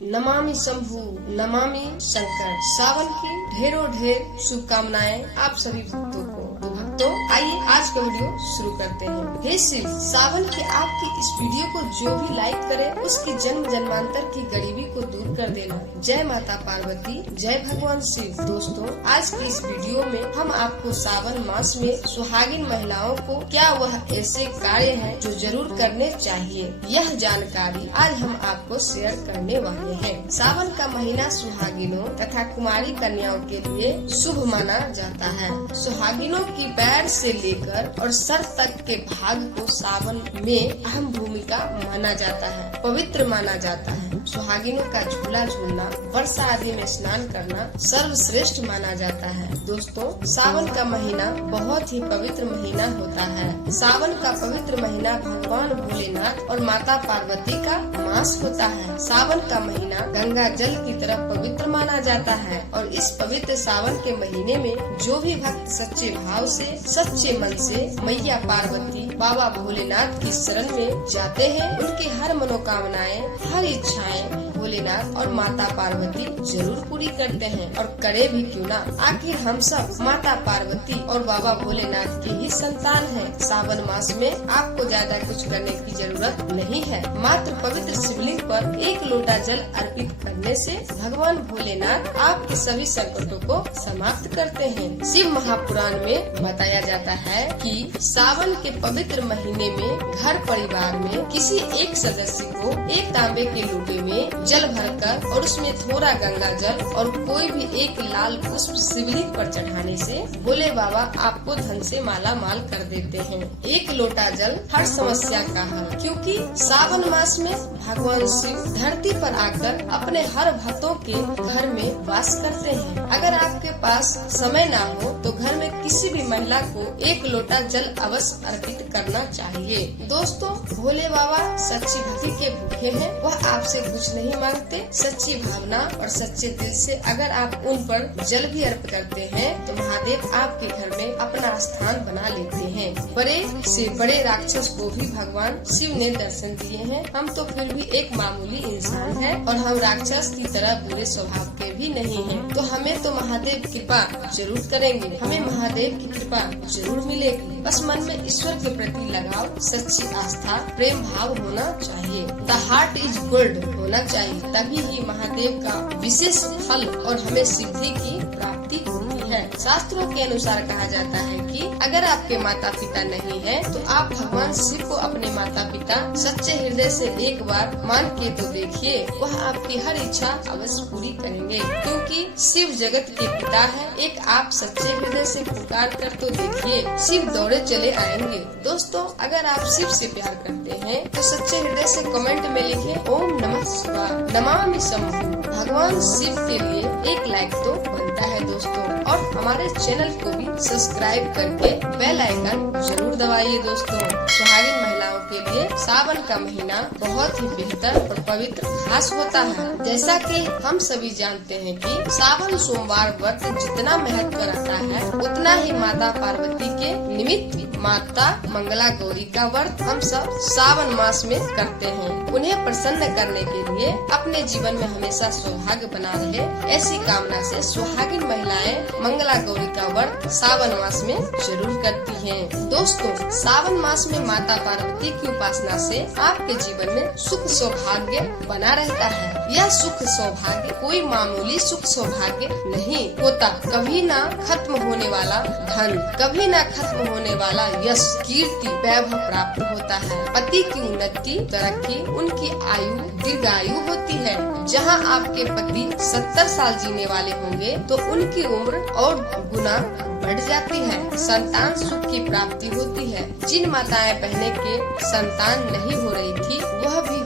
नमामि शंभु नमामि शंकर। सावन की ढेरों ढेर शुभकामनाएं आप सभी भक्तों को। तो भक्तों आइए आज का वीडियो शुरू करते हैं। हे शिव, सावन के आपकी इस वीडियो को जो भी लाइक करे उसकी जन्म जन्मांतर की गरीबी को दूर कर देना। जय माता पार्वती, जय भगवान शिव। दोस्तों आज की इस वीडियो में हम आपको सावन मास में सुहागिन महिलाओं को क्या वह ऐसे कार्य हैं जो जरूर करने चाहिए, यह जानकारी आज हम आपको शेयर करने वाले हैं। सावन का महीना सुहागिनों तथा कुमारी कन्याओं के लिए शुभ माना जाता है। सुहागिनों की पैर से लेकर और सर तक के भाग को सावन में अहम भूमिका माना जाता है, पवित्र माना जाता है। सुहागिनों का झूला झूलना, वर्षा आदि में स्नान करना सर्वश्रेष्ठ माना जाता है। दोस्तों सावन का महीना बहुत ही पवित्र महीना होता है। सावन का पवित्र महीना भगवान भोलेनाथ और माता पार्वती का मास होता है। सावन का महीना गंगा जल की तरह पवित्र माना जाता है और इस पवित्र सावन के महीने में जो भी भक्त सच्चे भाव से, सच्चे मन से मैया पार्वती, बाबा भोलेनाथ की शरण में जाते हैं, उनकी हर मनोकामनाएं, हर इच्छाएं भोलेनाथ और माता पार्वती जरूर पूरी करते हैं। और करे भी क्यों ना, आखिर हम सब माता पार्वती और बाबा भोलेनाथ की ही संतान हैं। सावन मास में आपको ज्यादा कुछ करने की जरूरत नहीं है। मात्र पवित्र शिवलिंग पर एक लोटा जल अर्पित करने से भगवान भोलेनाथ आपके सभी संकटों को समाप्त करते हैं। शिव महापुराण में बताया जाता है कि सावन के पवित्र महीने में घर परिवार में किसी एक सदस्य को एक तांबे के लोटे में जल भरकर और उसमें थोड़ा गंगा जल और कोई भी एक लाल पुष्प शिवलिंग पर चढ़ाने से भोले बाबा आपको धन से माला माल कर देते हैं। एक लोटा जल हर समस्या का हल, क्योंकि सावन मास में भगवान शिव धरती पर आकर अपने हर भक्तों के घर में वास करते हैं। अगर आपके पास समय ना हो तो घर में किसी भी महिला को एक लोटा जल अवश्य अर्पित करना चाहिए। दोस्तों भोले बाबा सच्ची भक्ति के भूखे हैं। वह आपसे कुछ नहीं मांगते। सच्ची भावना और सच्चे दिल से अगर आप उन पर जल भी अर्पित करते हैं तो महादेव आपके घर में अपना स्थान बना लेते हैं। बड़े से बड़े राक्षस को भी भगवान शिव ने दर्शन दिए हैं। हम तो फिर भी एक मामूली इंसान हैं और हम राक्षस की तरह बुरे स्वभाव के भी नहीं हैं। तो हमें तो महादेव कृपा जरूर करेंगे, हमें महादेव की कृपा जरूर मिलेगी। बस मन में ईश्वर के प्रति लगाव, सच्ची आस्था, प्रेम भाव होना चाहिए। द हार्ट इज गोल्ड होना चाहिए, तभी ही महादेव का विशेष फल और हमें सिद्धि की प्राप्ति होती है। शास्त्रों के अनुसार कहा जाता है कि अगर आपके माता पिता नहीं है तो आप भगवान शिव को अपने माता पिता सच्चे हृदय से एक बार मान के तो देखिए, वह आपकी हर इच्छा अवश्य पूरी करेंगे, क्योंकि शिव जगत के पिता है। एक आप सच्चे हृदय से पुकार कर तो देखिए, शिव दौड़े चले आएंगे। दोस्तों अगर आप शिव से प्यार करते हैं तो सच्चे हृदय से कमेंट में लिखें ओम नमः शिवाय, नमामि शंभु। भगवान शिव के लिए एक लाइक तो बनता है दोस्तों, और हमारे चैनल को भी सब्सक्राइब करके बेल आइकन जरूर दबाइए। दोस्तों सुहागिन महिलाओं के लिए सावन का महीना बहुत ही बेहतर और पवित्र खास होता है। जैसा कि हम सभी जानते हैं कि सावन सोमवार व्रत जितना महत्व रखता है उतना ही माता पार्वती के निमित्त माता मंगला गौरी का व्रत हम सब सावन मास में करते हैं। उन्हें प्रसन्न करने के लिए अपने जीवन में हमेशा सौभाग्य बना रहे, ऐसी कामना से सुहागिन महिलाएं मंगला गौरी का व्रत सावन मास में जरूर करती हैं। दोस्तों सावन मास में माता पार्वती की उपासना से आपके जीवन में सुख सौभाग्य बना रहता है। यह सुख सौभाग्य कोई मामूली सुख सौभाग्य नहीं होता। कभी ना खत्म होने वाला धन, कभी ना खत्म होने वाला यश, कीर्ति, वैभव प्राप्त होता है। पति की उन्नति, तरक्की, उनकी आयु दीर्घायु होती है। जहां आपके पति 70 साल जीने वाले होंगे तो उनकी उम्र और गुना बढ़ जाती है। संतान सुख की प्राप्ति होती है। जिन माताएं बहने के संतान नहीं हो रही थी वह भी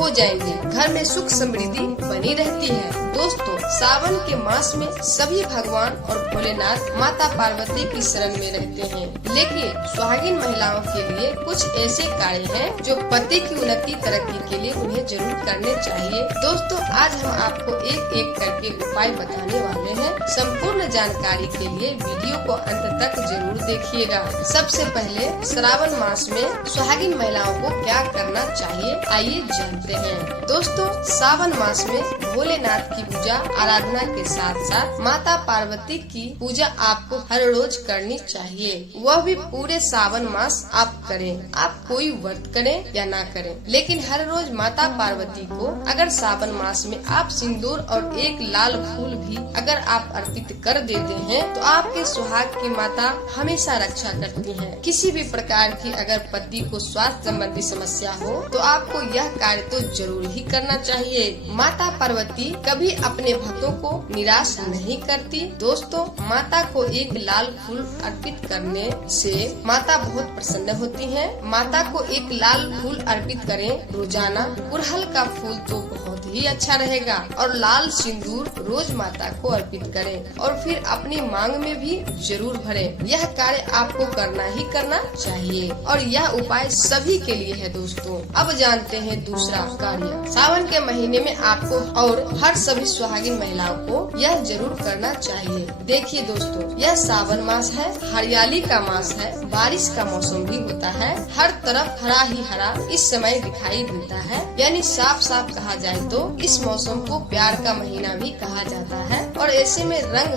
हो जाएंगे। घर में सुख समृद्धि बनी रहती है। दोस्तों सावन के मास में सभी भगवान और भोलेनाथ माता पार्वती की शरण में रहते हैं, लेकिन सुहागिन महिलाओं के लिए कुछ ऐसे कार्य हैं जो पति की उन्नति तरक्की के लिए उन्हें जरूर करने चाहिए। दोस्तों आज हम आपको एक एक करके उपाय बताने वाले हैं। संपूर्ण जानकारी के लिए वीडियो वीडियो को अंत तक जरूर देखिएगा। सबसे पहले श्रावण मास में सुहागिन महिलाओं को क्या करना चाहिए, आइए जानते हैं। दोस्तों, श्रावण मास में भोलेनाथ की पूजा आराधना के साथ साथ माता पार्वती की पूजा आपको हर रोज करनी चाहिए। वह भी पूरे श्रावण मास आप करें। आप कोई व्रत करें या ना करें, लेकिन हर रोज माता पार्वती को अगर श्रावण मास में आप सिंदूर और एक लाल फूल भी अगर आप अर्पित कर देते हैं तो आपके सुहाग की माता हमेशा रक्षा करती हैं। किसी भी प्रकार की अगर पति को स्वास्थ्य संबंधी समस्या हो तो आपको यह कार्य तो जरूर ही करना चाहिए। माता पार्वती कभी अपने भक्तों को निराश नहीं करती। दोस्तों, माता को एक लाल फूल अर्पित करने से माता बहुत प्रसन्न होती हैं। माता को एक लाल फूल अर्पित करें रोजाना। गुड़हल का फूल तो बहुत ही अच्छा रहेगा और लाल सिंदूर रोज माता को अर्पित करें और फिर अपनी मांग में भी जरूर भरें। यह कार्य आपको करना ही करना चाहिए और यह उपाय सभी के लिए है। दोस्तों, अब जानते हैं दूसरा कार्य। सावन के महीने में आपको और हर सभी सुहागिन महिलाओं को यह जरूर करना चाहिए। देखिए दोस्तों, यह सावन मास है, हरियाली का मास है, बारिश का मौसम भी होता है। हर तरफ हरा ही हरा इस समय दिखाई देता है। यानी साफ साफ कहा जाए तो इस मौसम को प्यार का महीना भी कहा जाता है और ऐसे में रंग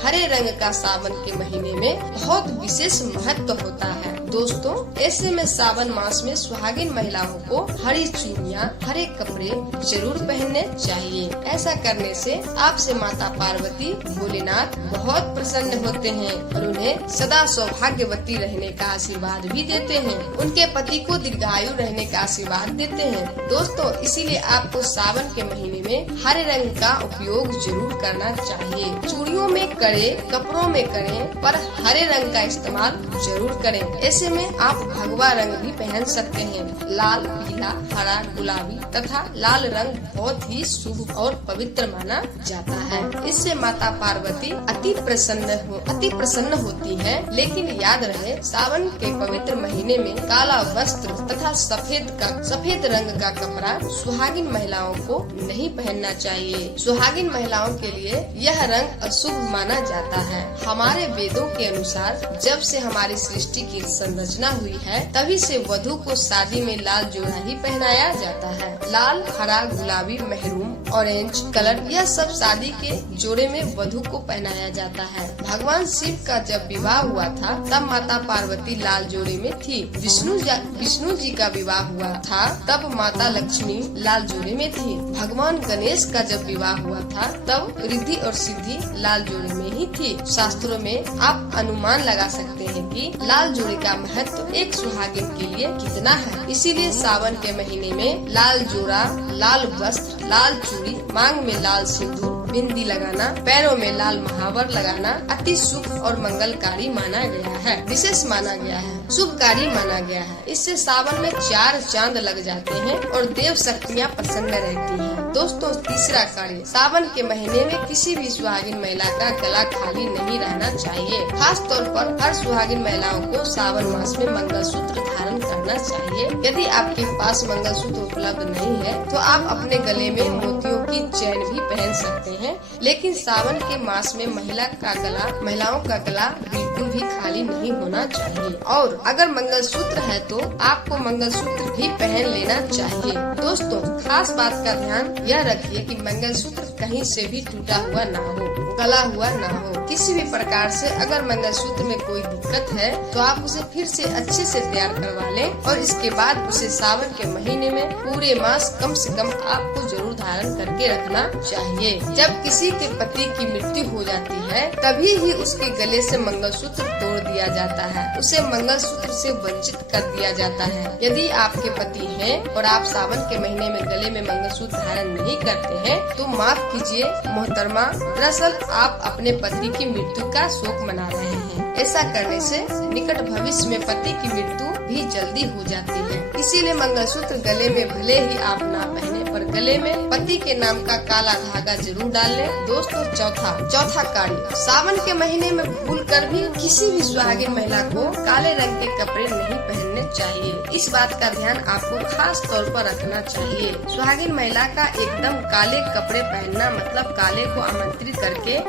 हरे रंग का सावन के महीने में बहुत विशेष महत्व होता है। दोस्तों, ऐसे में सावन मास में सुहागिन महिलाओं को हरी चूड़ियाँ, हरे कपड़े जरूर पहनने चाहिए। ऐसा करने से आपसे माता पार्वती भोलेनाथ बहुत प्रसन्न होते हैं और उन्हें सदा सौभाग्यवती रहने का आशीर्वाद भी देते हैं। उनके पति को दीर्घायु रहने का आशीर्वाद देते हैं। दोस्तों, इसीलिए आपको सावन के महीने में हरे रंग का उपयोग जरूर करना चाहिए। चूड़ियों में करें, कपड़ों में करें, पर हरे रंग का इस्तेमाल जरूर करें। ऐसे में आप भगवा रंग भी पहन सकते हैं। लाल, पीला, हरा, गुलाबी तथा लाल रंग बहुत ही शुभ और पवित्र माना जाता है। इससे माता पार्वती अति प्रसन्न होती है। लेकिन याद रहे, सावन के पवित्र महीने में काला वस्त्र तथा सफेद रंग का कपड़ा सुहागिन महिलाओं को नहीं पहनना चाहिए। सुहागिन महिलाओं के लिए यह रंग अशुभ माना जाता है। हमारे वेदों के अनुसार जब से हमारी सृष्टि की संरचना हुई है तभी से वधू को शादी में लाल जोड़ा ही पहनाया जाता है। लाल, हरा, गुलाबी, मेहरून, ऑरेंज कलर यह सब शादी के जोड़े में वधू को पहनाया जाता है। भगवान शिव का जब विवाह हुआ था तब माता पार्वती लाल जोड़े में थी। विष्णु जी का विवाह हुआ था तब माता लक्ष्मी लाल जोड़े में थी। भगवान गणेश का जब विवाह हुआ था तब रिद्धि और सिद्धि लाल जोड़े में ही थी। शास्त्रों में आप अनुमान लगा सकते हैं कि लाल जोड़े का महत्व एक सुहागिन के लिए कितना है। इसीलिए सावन के महीने में लाल जोड़ा, लाल वस्त्र, लाल चूड़ी, मांग में लाल सिंदूर, बिंदी लगाना, पैरों में लाल महावर लगाना अति शुभ और मंगलकारी माना गया है। विशेष माना गया है, शुभकारी माना गया है। इससे सावन में 4 चांद लग जाते हैं और देव शक्तियाँ प्रसन्न रहती हैं। दोस्तों, तीसरा कार्य, सावन के महीने में किसी भी सुहागिन महिला का गला खाली नहीं रहना चाहिए। खास तौर पर हर सुहागिन महिलाओं को सावन मास में मंगलसूत्र धारण करना चाहिए। यदि आपके पास मंगलसूत्र उपलब्ध नहीं है तो आप अपने गले में मोतियों की चैन भी पहन सकते हैं। लेकिन सावन के मास में महिलाओं का गला बिल्कुल भी खाली नहीं होना चाहिए और अगर मंगलसूत्र है तो आपको मंगलसूत्र भी पहन लेना चाहिए। दोस्तों, खास बात का ध्यान यह रखिए कि मंगलसूत्र कहीं से भी टूटा हुआ ना हो, गला हुआ ना हो। किसी भी प्रकार से अगर मंगलसूत्र में कोई दिक्कत है तो आप उसे फिर से अच्छे से तैयार करवा लें और इसके बाद उसे सावन के महीने में पूरे मास कम से कम आपको जरूर धारण करके रखना चाहिए। जब किसी के पति की मृत्यु हो जाती है तभी ही उसके गले से मंगलसूत्र तोड़ दिया जाता है, उसे मंगलसूत्र से वंचित कर दिया जाता है। यदि आपके पति हैं और आप सावन के महीने में गले में मंगलसूत्र धारण नहीं करते हैं तो माफ कीजिए मोहतरमा, दरअसल आप अपने पति की मृत्यु का शोक मना रहे हैं। ऐसा करने से निकट भविष्य में पति की मृत्यु भी जल्दी हो जाती है। इसीलिए मंगलसूत्र गले में भले ही आप ना पहने पर गले में पति के नाम का काला धागा जरूर डाल लें। दोस्तों, चौथा कार्य, सावन के महीने में भूलकर भी किसी भी सुहागिन महिला को काले रंग के कपड़े नहीं पहनने चाहिए। इस बात का ध्यान आपको खास तौर पर रखना चाहिए। सुहागिन महिला का एकदम काले कपड़े पहनना मतलब काले को आमंत्रित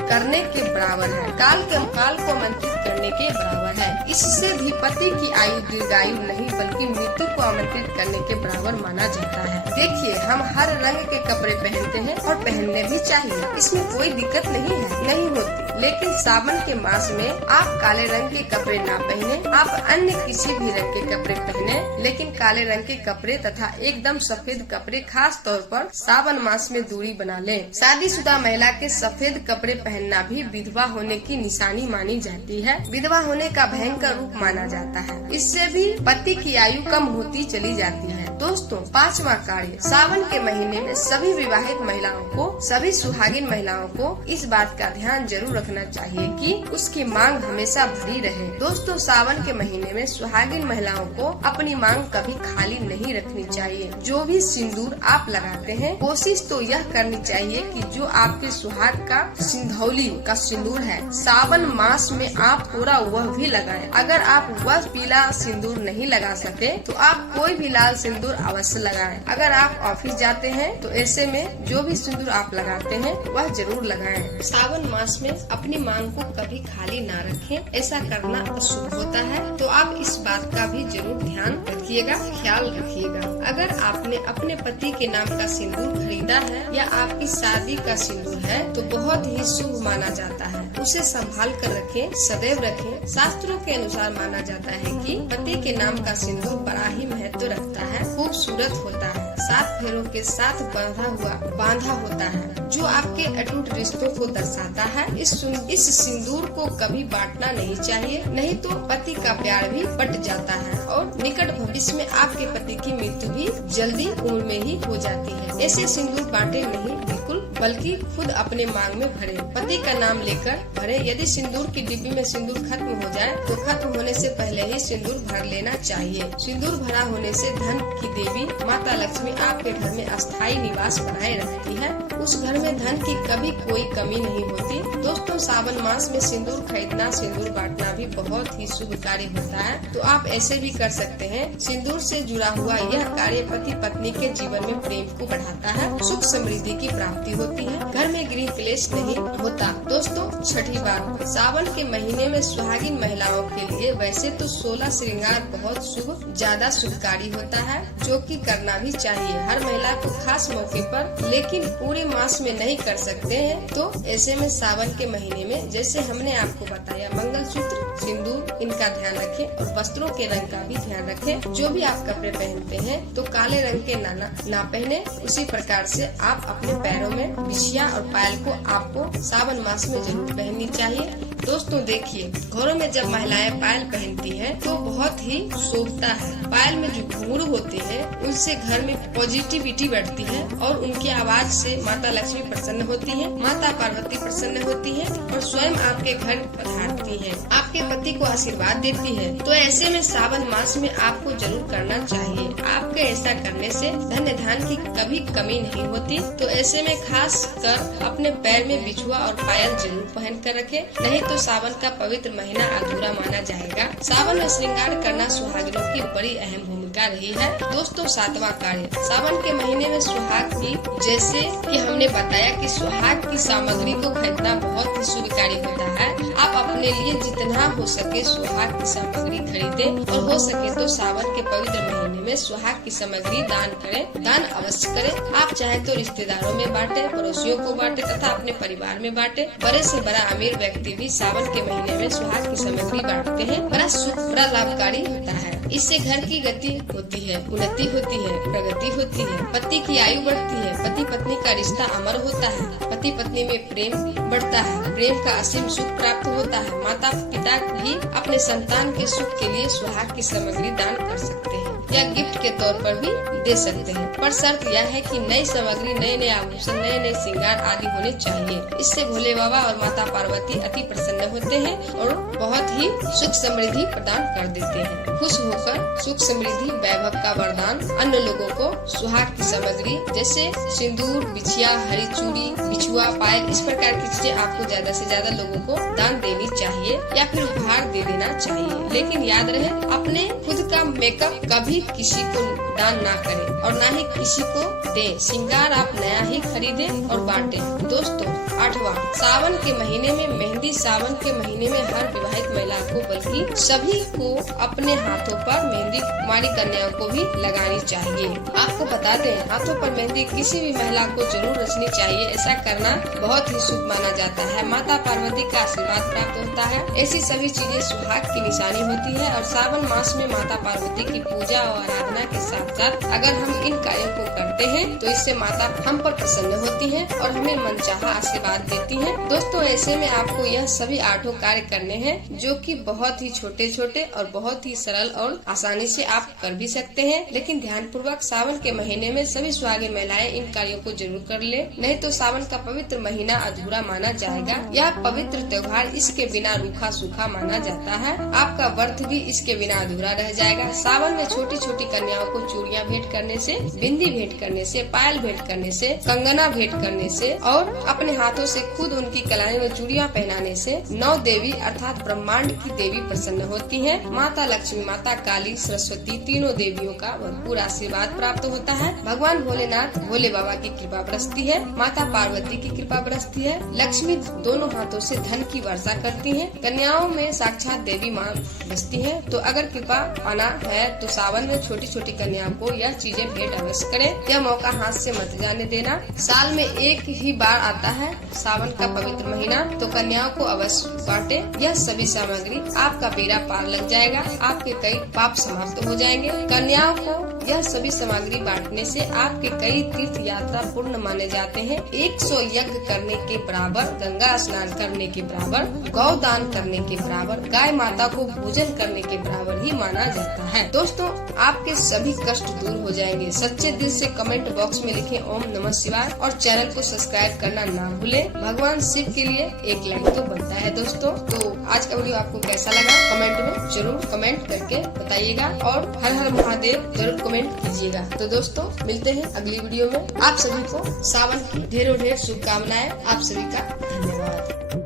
करने के बराबर है। काल को आमंत्रित करने के बराबर है। इससे भी पति की आयु दीर्घायु नहीं बल्कि मृत्यु को आमंत्रित करने के बराबर माना जाता है। देखिए, हम हर रंग के कपड़े पहनते हैं और पहनने भी चाहिए, इसमें कोई दिक्कत नहीं होती। लेकिन सावन के मास में आप काले रंग के कपड़े ना पहने, आप अन्य किसी भी रंग के कपड़े पहने, लेकिन काले रंग के कपड़े तथा एकदम सफेद कपड़े खास तौर पर सावन मास में दूरी बना लें। शादीशुदा महिला के सफेद कपड़े पहनना भी विधवा होने की निशानी मानी जाती है। विधवा होने का भयंकर रूप माना जाता है। इससे भी पति की आयु कम होती चली जाती है। दोस्तों, 5वां कार्य, सावन के महीने में सभी विवाहित महिलाओं को, सभी सुहागिन महिलाओं को इस बात का ध्यान जरूर रखना चाहिए कि उसकी मांग हमेशा भरी रहे। दोस्तों, सावन के महीने में सुहागिन महिलाओं को अपनी मांग कभी खाली नहीं रखनी चाहिए। जो भी सिंदूर आप लगाते हैं, कोशिश तो यह करनी चाहिए कि जो आपके सुहाग का सिंधौली का सिंदूर है, सावन मास में आप पूरा वह भी लगाएं। अगर आप वह पीला सिंदूर नहीं लगा सके तो आप कोई भी लाल सिंदूर अवश्य लगाएं। अगर आप ऑफिस जाते हैं तो ऐसे में जो भी सिंदूर आप लगाते हैं वह जरूर लगाएं। सावन मास में अपनी मांग को कभी खाली ना रखें, ऐसा करना अशुभ होता है। तो आप इस बात का भी जरूर ध्यान रखिएगा, ख्याल रखिएगा। अगर आपने अपने पति के नाम का सिंदूर खरीदा है या आपकी शादी का सिंदूर है तो बहुत ही शुभ माना जाता है। उसे संभाल कर रखें, सदैव रखें। शास्त्रों के अनुसार माना जाता है कि पति के नाम का सिंदूर बड़ा ही महत्व रखता है, खूबसूरत होता है, 7 फेरों के साथ बांधा होता है, जो आपके अटूट रिश्तों को दर्शाता है। इस सिंदूर को कभी बांटना नहीं चाहिए, नहीं तो पति का प्यार भी बट जाता है और निकट भविष्य में आपके पति की मृत्यु भी जल्दी उम्र में ही हो जाती है। ऐसे सिंदूर बांटे नहीं बिल्कुल, बल्कि खुद अपने मांग में भरे, पति का नाम लेकर भरे। यदि सिंदूर की डिब्बी में सिंदूर खत्म हो जाए तो खत्म होने से पहले ही सिंदूर भर लेना चाहिए। सिंदूर भरा होने से धन की देवी माता लक्ष्मी आपके घर में अस्थायी निवास बनाए रखती है। उस घर में धन की कभी कोई कमी नहीं होती। दोस्तों, सावन मास में सिंदूर खरीदना, सिंदूर बांटना भी बहुत ही शुभ कार्य होता है। तो आप ऐसे भी कर सकते हैं। सिंदूर से जुड़ा हुआ यह कार्य पति पत्नी के जीवन में प्रेम को बढ़ाता है, सुख समृद्धि की प्राप्ति होती है, घर में गृह क्लेश नहीं होता। दोस्तों, छठी बात, सावन के महीने में सुहागिन महिलाओं के लिए वैसे तो 16 श्रृंगार बहुत ज्यादा शुभकारी होता है, जो कि करना भी चाहिए हर महिला को खास मौके पर, लेकिन पूरे मास में नहीं कर सकते हैं। तो ऐसे में सावन के महीने में जैसे हमने आपको बताया, मंगलसूत्र, सिंदूर, इनका ध्यान रखें और वस्त्रों के रंग का भी ध्यान रखें। जो भी आप कपड़े पहनते हैं तो काले रंग के ना पहने। उसी प्रकार से आप अपने पैरों में बिछिया और पायल को आपको सावन मास में जरूर पहननी चाहिए। दोस्तों, देखिए, घरों में जब महिलाएं पायल पहनती हैं तो बहुत ही शोभता है। पायल में जो घुंघरू होते हैं उनसे घर में पॉजिटिविटी बढ़ती है और उनकी आवाज से माता लक्ष्मी प्रसन्न होती है, माता पार्वती प्रसन्न होती है और स्वयं आपके घर पधारती है, आपके पति को आशीर्वाद देती है। तो ऐसे में सावन मास में आपको जरूर करना चाहिए। आपके ऐसा करने से धन्य धान की कभी कमी नहीं होती। तो ऐसे में खास कर अपने पैर में बिछुआ और पायल जरूर पहन कर रखें, नहीं तो सावन का पवित्र महीना अधूरा माना जाएगा। सावन में श्रृंगार करना सुहागिनों की बड़ी अहम भूमिका रही है। दोस्तों, 7वां कार्य, सावन के महीने में सुहाग की, जैसे कि हमने बताया कि सुहाग की सामग्री को खरीदना बहुत ही शुभकारी होता है। आप अपने लिए जितना हो सके सुहाग की सामग्री खरीदें और हो सके तो सावन के पवित्र महीने में सुहाग की सामग्री दान करें, दान अवश्य करें। आप चाहे तो रिश्तेदारों में बांटे, पड़ोसियों को बांटे तथा अपने परिवार में बांटे। बड़े से बड़ा अमीर व्यक्ति भी सावन के महीने में सुहाग की सामग्री बांटते हैं। बड़ा लाभकारी होता है। इससे घर की गति होती है, उन्नति होती है, प्रगति होती है, पति की आयु बढ़ती है, पति पत्नी का रिश्ता अमर होता है, पति पत्नी में प्रेम बढ़ता है, प्रेम का असीम सुख प्राप्त होता है। माता पिता भी अपने संतान के सुख के लिए सुहाग की सामग्री दान कर सकते हैं या गिफ्ट के तौर पर भी दे सकते हैं। पर शर्त यह है कि नई सामग्री, नए नए आभूषण, नए नए श्रृंगार आदि होने चाहिए। इससे भोले बाबा और माता पार्वती अति प्रसन्न होते हैं और बहुत ही सुख समृद्धि प्रदान कर देते हैं। खुश होकर सुख समृद्धि वैभव का वरदान अन्य लोगों को सुहाग की सामग्री जैसे सिंदूर, बिछिया, हरी चूड़ी, बिछुआ, पायल, इस प्रकार की चीजें आपको ज्यादा से ज्यादा लोगों को दान देनी चाहिए या फिर उपहार दे देना चाहिए। लेकिन याद रहे, अपने खुद का मेकअप कभी किसी को दान ना करें और ना ही किसी को दें। श्रृंगार आप नया ही खरीदें और बांटें। दोस्तों, 8वां, सावन के महीने में मेहंदी। सावन के महीने में हर विवाहित महिला को बल्कि सभी को अपने हाथों पर मेहंदी कुमारी कन्याओं को भी लगानी चाहिए। आपको बता दें, हाथों पर मेहंदी किसी भी महिला को जरूर रचनी चाहिए। ऐसा करना बहुत ही शुभ माना जाता है। माता पार्वती का आशीर्वाद प्राप्त होता है। ऐसी सभी चीजें सुहाग की निशानी होती है और सावन मास में माता पार्वती की पूजा और आराधना के साथ साथ अगर हम इन कार्यों को करते हैं तो इससे माता हम पर प्रसन्न होती है और हमें मनचाहा आशीर्वाद देती है। दोस्तों, ऐसे में आपको यह सभी 8 कार्य करने हैं जो कि बहुत ही छोटे छोटे और बहुत ही सरल और आसानी से आप कर भी सकते हैं। लेकिन ध्यान पूर्वक सावन के महीने में सभी सुहागिन महिलाएं इन कार्यों को जरूर कर ले, नहीं तो सावन का पवित्र महीना अधूरा माना जाएगा। यह पवित्र त्योहार इसके बिना रूखा सूखा माना जाता है। आपका व्रत भी इसके बिना अधूरा रह जाएगा। सावन में छोटी छोटी कन्याओं को चूड़ियां भेंट करने से, बिंदी भेंट करने से, पायल भेंट करने से, कंगना भेंट करने से और अपने हाथों से खुद उनकी कलाई में चूड़ियां पहनाने से 9 देवी अर्थात ब्रह्मांड की देवी प्रसन्न होती हैं। माता लक्ष्मी, माता काली, सरस्वती, तीनों देवियों का भरपूर आशीर्वाद प्राप्त होता है। भगवान भोलेनाथ, भोले बाबा की कृपा बरसती है। माता पार्वती की कृपा बरसती है। लक्ष्मी दोनों हाथों से धन की वर्षा करती है। कन्याओं में साक्षात देवी माँ बसती है। तो अगर कृपा पाना है तो सावन में छोटी छोटी कन्याओं को यह चीजें भेंट अवश्य करें। यह मौका हाथ से मत जाने देना। साल में एक ही बार आता है सावन का पवित्र महीना, तो कन्याओं को अवश्य बांटे। यह सभी सामग्री आपका बेड़ा पार लग जाएगा। आपके कई पाप समाप्त हो जाएंगे। कन्याओं को यह सभी सामग्री बांटने से आपके कई तीर्थ यात्रा पूर्ण माने जाते हैं। 100 यज्ञ करने के बराबर, गंगा स्नान करने के बराबर, गौ दान करने के बराबर, गाय माता को पूजन करने के बराबर ही माना जाता है। दोस्तों, आपके सभी कष्ट दूर हो जाएंगे। सच्चे दिल से कमेंट बॉक्स में लिखें ओम नमः शिवाय और चैनल को सब्सक्राइब करना ना भूलें। भगवान शिव के लिए एक लाइक तो बनता है। दोस्तों, तो आज का वीडियो आपको कैसा लगा कमेंट में जरूर कमेंट करके बताइएगा और हर हर महादेव जरूर कमेंट कीजिएगा। तो दोस्तों, मिलते हैं अगली वीडियो में। आप सभी को सावन की ढेरों ढेर शुभकामनाएं। आप सभी का धन्यवाद।